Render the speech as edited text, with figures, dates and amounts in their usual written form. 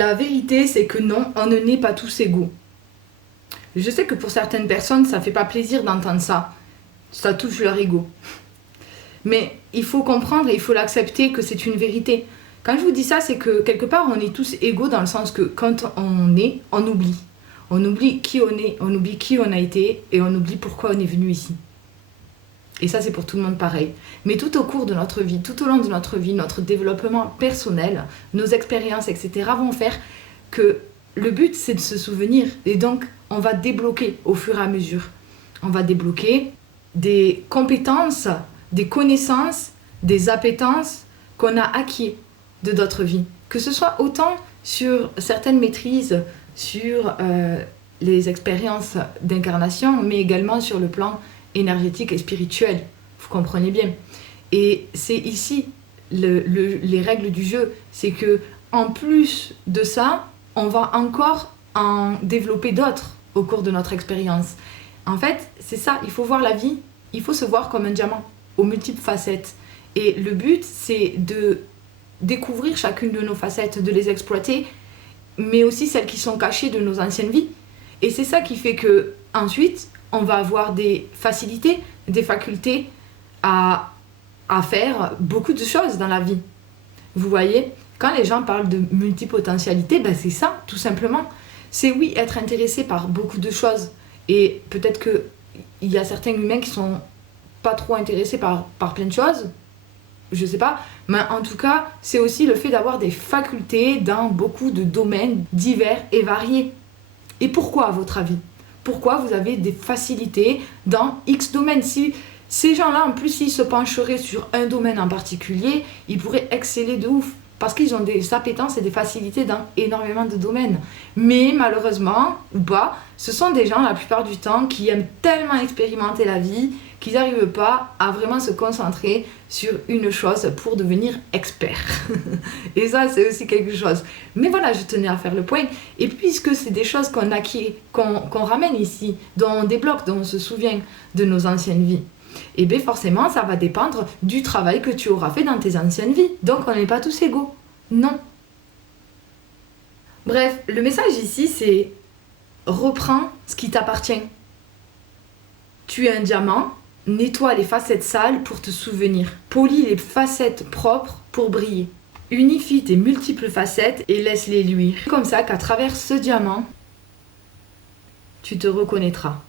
La vérité, c'est que non, on ne naît pas tous égaux. Je sais que pour certaines personnes, ça fait pas plaisir d'entendre ça. Ça touche leur ego. Mais il faut comprendre et il faut l'accepter que c'est une vérité. Quand je vous dis ça, c'est que quelque part, on est tous égaux dans le sens que quand on est, on oublie. On oublie qui on est, on oublie qui on a été et on oublie pourquoi on est venu ici. Et ça, c'est pour tout le monde pareil. Mais tout au cours de notre vie, tout au long de notre vie, notre développement personnel, nos expériences, etc. vont faire que le but, c'est de se souvenir. Et donc, on va débloquer au fur et à mesure. On va débloquer des compétences, des connaissances, des appétences qu'on a acquis de d'autres vies. Que ce soit autant sur certaines maîtrises, sur les expériences d'incarnation, mais également sur le plan énergétique et spirituel. Vous comprenez bien. Et c'est ici les règles du jeu. C'est que en plus de ça, on va encore en développer d'autres au cours de notre expérience. En fait, c'est ça, il faut voir la vie, il faut se voir comme un diamant, aux multiples facettes. Et le but, c'est de découvrir chacune de nos facettes, de les exploiter, mais aussi celles qui sont cachées de nos anciennes vies. Et c'est ça qui fait que ensuite, on va avoir des facilités, des facultés à faire beaucoup de choses dans la vie. Vous voyez, quand les gens parlent de multipotentialité, ben c'est ça, tout simplement. C'est oui, être intéressé par beaucoup de choses. Et peut-être qu'il y a certains humains qui sont pas trop intéressés par plein de choses, je sais pas, mais en tout cas, c'est aussi le fait d'avoir des facultés dans beaucoup de domaines divers et variés. Et pourquoi, à votre avis ? Pourquoi vous avez des facilités dans X domaines ? Si ces gens-là, en plus, s'ils se pencheraient sur un domaine en particulier, ils pourraient exceller de ouf. Parce qu'ils ont des appétences et des facilités dans énormément de domaines. Mais malheureusement, ou pas, ce sont des gens, la plupart du temps, qui aiment tellement expérimenter la vie qu'ils n'arrivent pas à vraiment se concentrer sur une chose pour devenir expert. Et ça, c'est aussi quelque chose. Mais voilà, je tenais à faire le point. Et puisque c'est des choses qu'on acquiert, qu'on ramène ici, dont on débloque, dont on se souvient de nos anciennes vies, et bien forcément, ça va dépendre du travail que tu auras fait dans tes anciennes vies. Donc, on n'est pas tous égaux. Non. Bref, le message ici, c'est reprends ce qui t'appartient. Tu es un diamant, nettoie les facettes sales pour te souvenir. Polis les facettes propres pour briller. Unifie tes multiples facettes et laisse-les luire. Comme ça qu'à travers ce diamant, tu te reconnaîtras.